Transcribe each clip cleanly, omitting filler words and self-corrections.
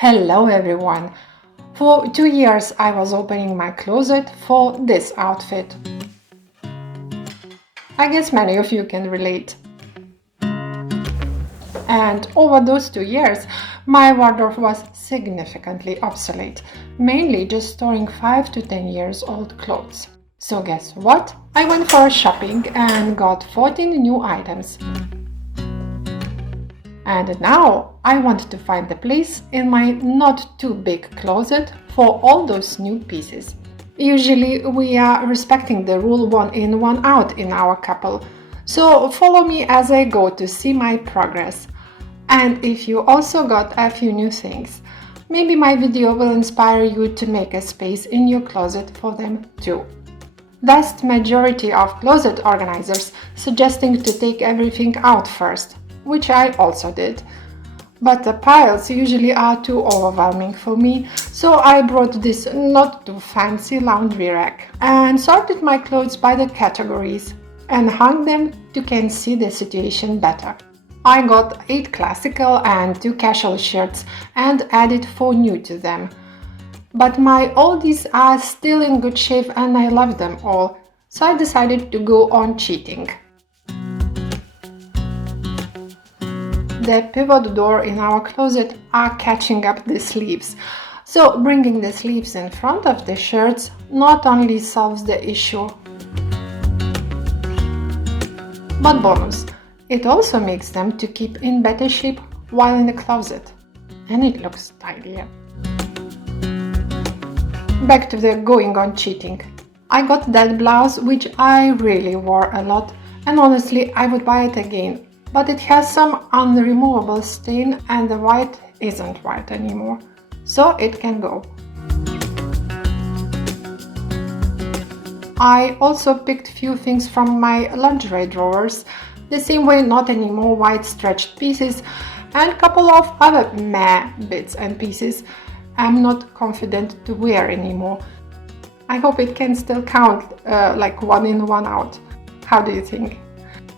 Hello everyone! For 2 years I was opening my closet for this outfit. I guess many of you can relate. And over those 2 years, my wardrobe was significantly obsolete, mainly just storing 5 to 10 years old clothes. So guess what? I went for shopping and got 14 new items. And now I want to find the place in my not too big closet for all those new pieces. Usually we are respecting the rule 1 in, 1 out in our couple. So follow me as I go to see my progress. And if you also got a few new things, maybe my video will inspire you to make a space in your closet for them too. Vast majority of closet organizers suggesting to take everything out first, which I also did. But the piles usually are too overwhelming for me, so I brought this not too fancy laundry rack and sorted my clothes by the categories and hung them to can see the situation better. I got 8 classical and 2 casual shirts and added 4 new to them. But my oldies are still in good shape and I love them all, so I decided to go on cheating. The pivot door in our closet are catching up the sleeves, so bringing the sleeves in front of the shirts not only solves the issue, but bonus, it also makes them to keep in better shape while in the closet, and it looks tidier. Back to the going on cheating. I got that blouse which I really wore a lot, and honestly I would buy it again. But it has some unremovable stain and the white isn't white anymore, so it can go. I also picked few things from my lingerie drawers, the same way not anymore white stretched pieces and couple of other meh bits and pieces I'm not confident to wear anymore. I hope it can still count like 1 in 1 out. How do you think?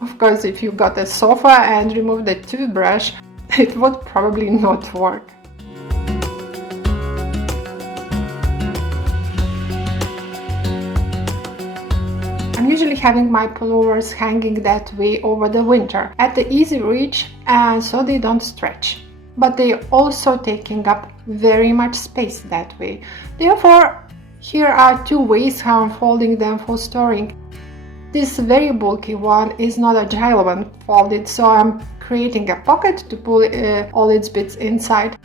Of course, if you got a sofa and removed the toothbrush, it would probably not work. I'm usually having my pullovers hanging that way over the winter, at the easy reach, and so they don't stretch. But they're also taking up very much space that way. Therefore, here are 2 ways how I'm folding them for storing. This very bulky one is not agile when folded, so I'm creating a pocket to pull all its bits inside.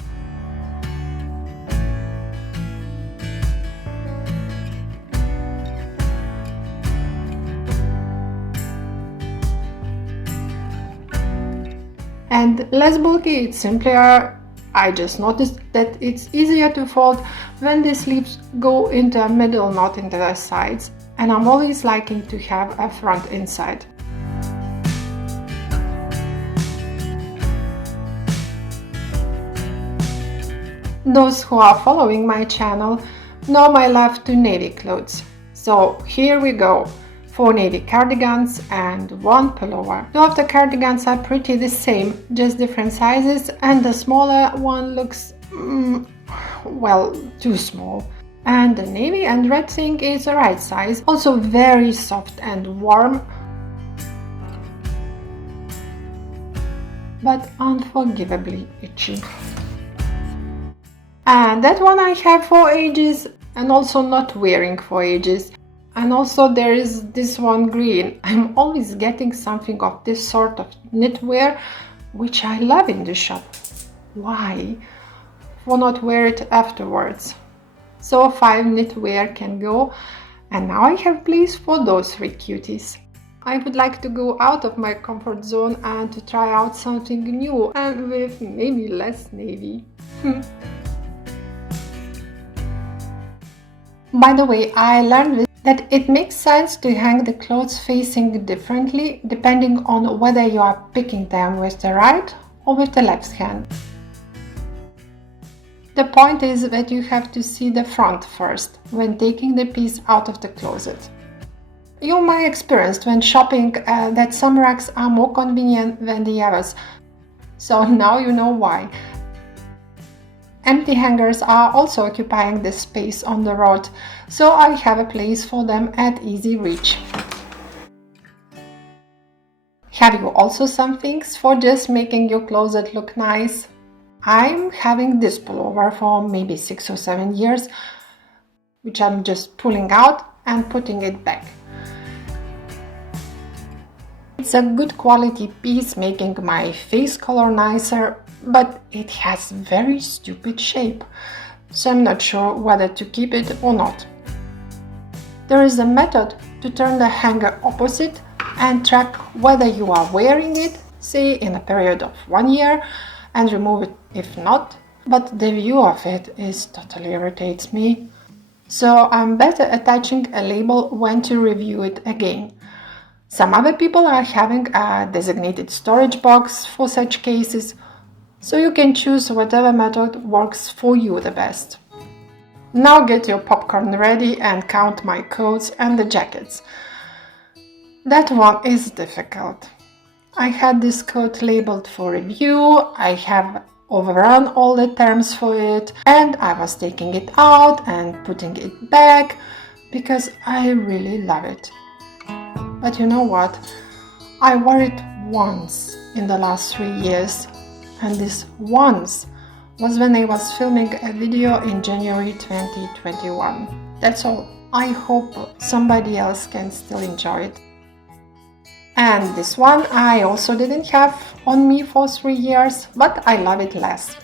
And less bulky, it's simpler. I just noticed that it's easier to fold when the sleeves go into a middle, not into the sides. And I'm always liking to have a front inside. Those who are following my channel know my love to navy clothes. So here we go. 4 navy cardigans and 1 pullover. 2 of the cardigans are pretty the same, just different sizes, and the smaller one looks, well, too small. And the navy and red thing is the right size, also very soft and warm, but unforgivably itchy. And that one I have for ages and also not wearing for ages. And also there is this one green. I'm always getting something of this sort of knitwear, which I love in the shop. Why? Why not wear it afterwards? So 5 knitwear can go, and now I have place for those 3 cuties. I would like to go out of my comfort zone and to try out something new and with maybe less navy. By the way, I learned that it makes sense to hang the clothes facing differently depending on whether you are picking them with the right or with the left hand. The point is that you have to see the front first when taking the piece out of the closet. You might experience when shopping that some racks are more convenient than the others, so now you know why. Empty hangers are also occupying this space on the road, so I have a place for them at easy reach. Have you also some things for just making your closet look nice? I'm having this pullover for maybe 6 or 7 years, which I'm just pulling out and putting it back. It's a good quality piece, making my face color nicer, but it has very stupid shape, so I'm not sure whether to keep it or not. There is a method to turn the hanger opposite and track whether you are wearing it, say in a period of 1 year, and remove it if not, but the view of it totally irritates me. So I'm better attaching a label when to review it again. Some other people are having a designated storage box for such cases, so you can choose whatever method works for you the best. Now get your popcorn ready and count my coats and the jackets. That one is difficult. I had this coat labeled for review, I have overrun all the terms for it, and I was taking it out and putting it back because I really love it. But you know what? I wore it once in the last 3 years, and this once was when I was filming a video in January 2021. That's all. I hope somebody else can still enjoy it. And this one I also didn't have on me for 3 years, but I love it less.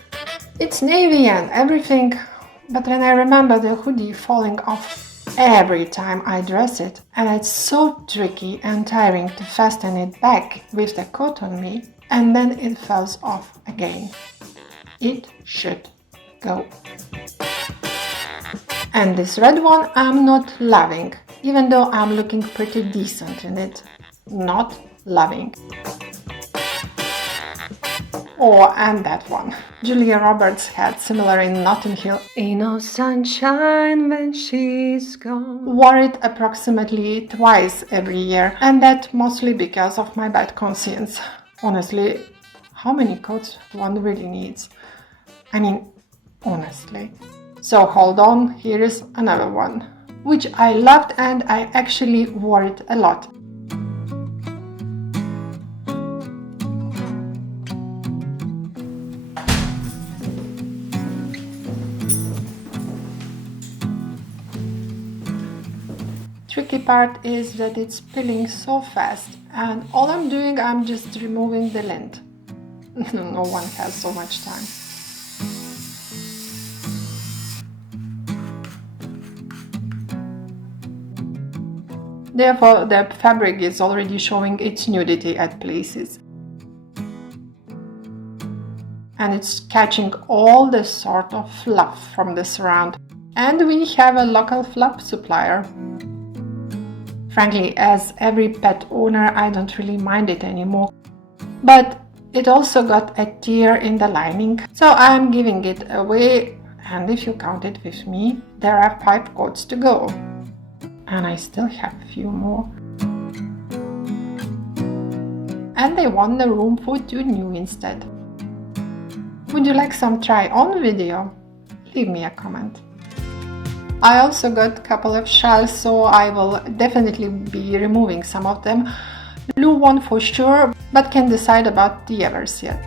It's navy and everything, but when I remember the hoodie falling off every time I dress it, and it's so tricky and tiring to fasten it back with the coat on me, and then it falls off again. It should go. And this red one I'm not loving, even though I'm looking pretty decent in it. Not loving. Oh, and that one. Julia Roberts had similar in Notting Hill. Ain't no sunshine when she's gone. Wore it approximately twice every year, and that mostly because of my bad conscience. Honestly, how many coats one really needs? I mean, honestly. So hold on, here is another one, which I loved and I actually wore it a lot. Tricky part is that it's peeling so fast, and all I'm doing, I'm just removing the lint. No one has so much time. Therefore, the fabric is already showing its nudity at places. And it's catching all the sort of fluff from the surround. And we have a local fluff supplier. Frankly, as every pet owner, I don't really mind it anymore. But it also got a tear in the lining, so I'm giving it away, and if you count it with me, there are 5 coats to go. And I still have a few more. And I won the room for 2 new instead. Would you like some try-on video? Leave me a comment. I also got a couple of shawls, so I will definitely be removing some of them. Blue one for sure, but can't decide about the others yet.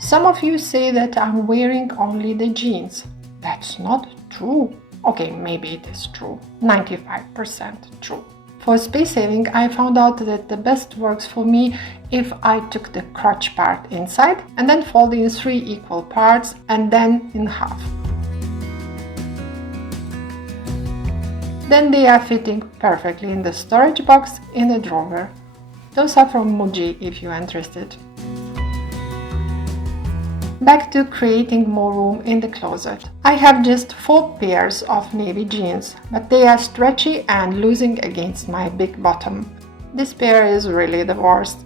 Some of you say that I'm wearing only the jeans. That's not true. Okay, maybe it is true. 95% true. For space saving, I found out that the best works for me if I took the crotch part inside and then fold in 3 equal parts and then in half. Then they are fitting perfectly in the storage box in the drawer. Those are from Muji if you're interested. Back to creating more room in the closet. I have just 4 pairs of navy jeans, but they are stretchy and losing against my big bottom. This pair is really the worst.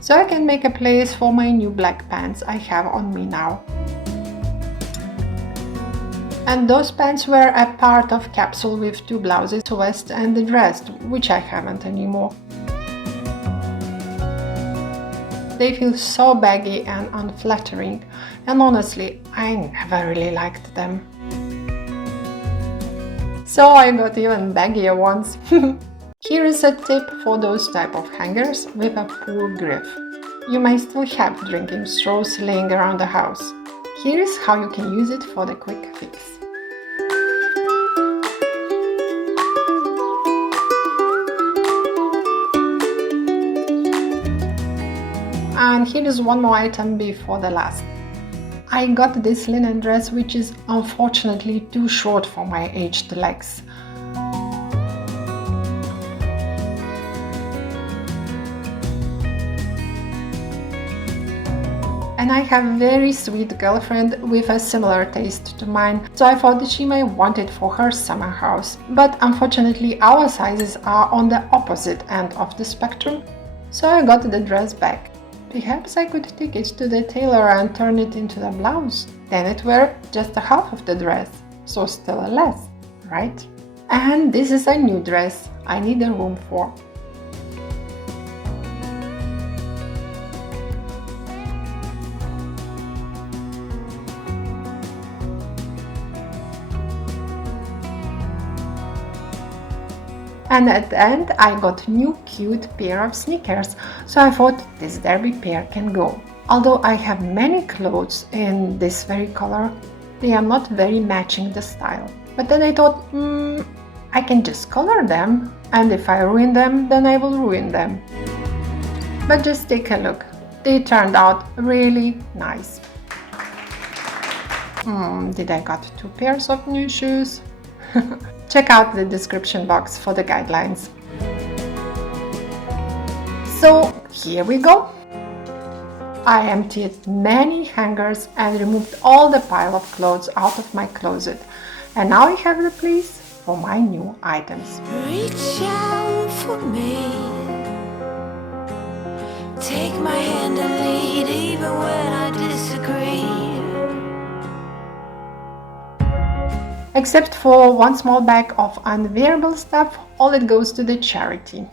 So I can make a place for my new black pants I have on me now. And those pants were a part of capsule with 2 blouses, a vest and a dress, which I haven't anymore. They feel so baggy and unflattering, and honestly, I never really liked them. So I got even baggier ones. Here is a tip for those type of hangers with a poor grip. You may still have drinking straws laying around the house. Here is how you can use it for the quick fix. And here is one more item before the last. I got this linen dress, which is unfortunately too short for my aged legs. And I have a very sweet girlfriend with a similar taste to mine, so I thought that she may want it for her summer house. But unfortunately our sizes are on the opposite end of the spectrum, so I got the dress back. Perhaps I could take it to the tailor and turn it into a blouse. Then it were just a half of the dress, so still a less, right? And this is a new dress I need a room for. And at the end I got new cute pair of sneakers, so I thought this derby pair can go. Although I have many clothes in this very color, they are not very matching the style. But then I thought, I can just color them, and if I ruin them, then I will ruin them. But just take a look, they turned out really nice. Did I got 2 pairs of new shoes? Check out the description box for the guidelines. So here we go. I emptied many hangers and removed all the pile of clothes out of my closet. And now I have the place for my new items. Reach out for me. Take my hand and lead even when I disagree. Except for one small bag of unwearable stuff, all it goes to the charity.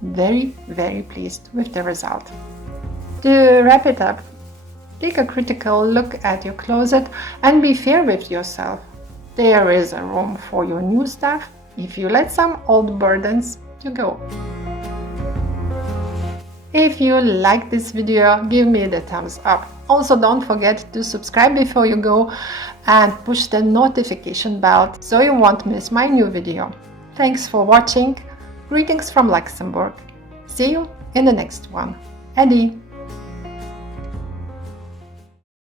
Very, very pleased with the result. To wrap it up, take a critical look at your closet and be fair with yourself. There is a room for your new stuff if you let some old burdens to go. If you like this video, give me the thumbs up. Also, don't forget to subscribe before you go and push the notification bell so you won't miss my new video. Thanks for watching. Greetings from Luxembourg. See you in the next one. Eddie.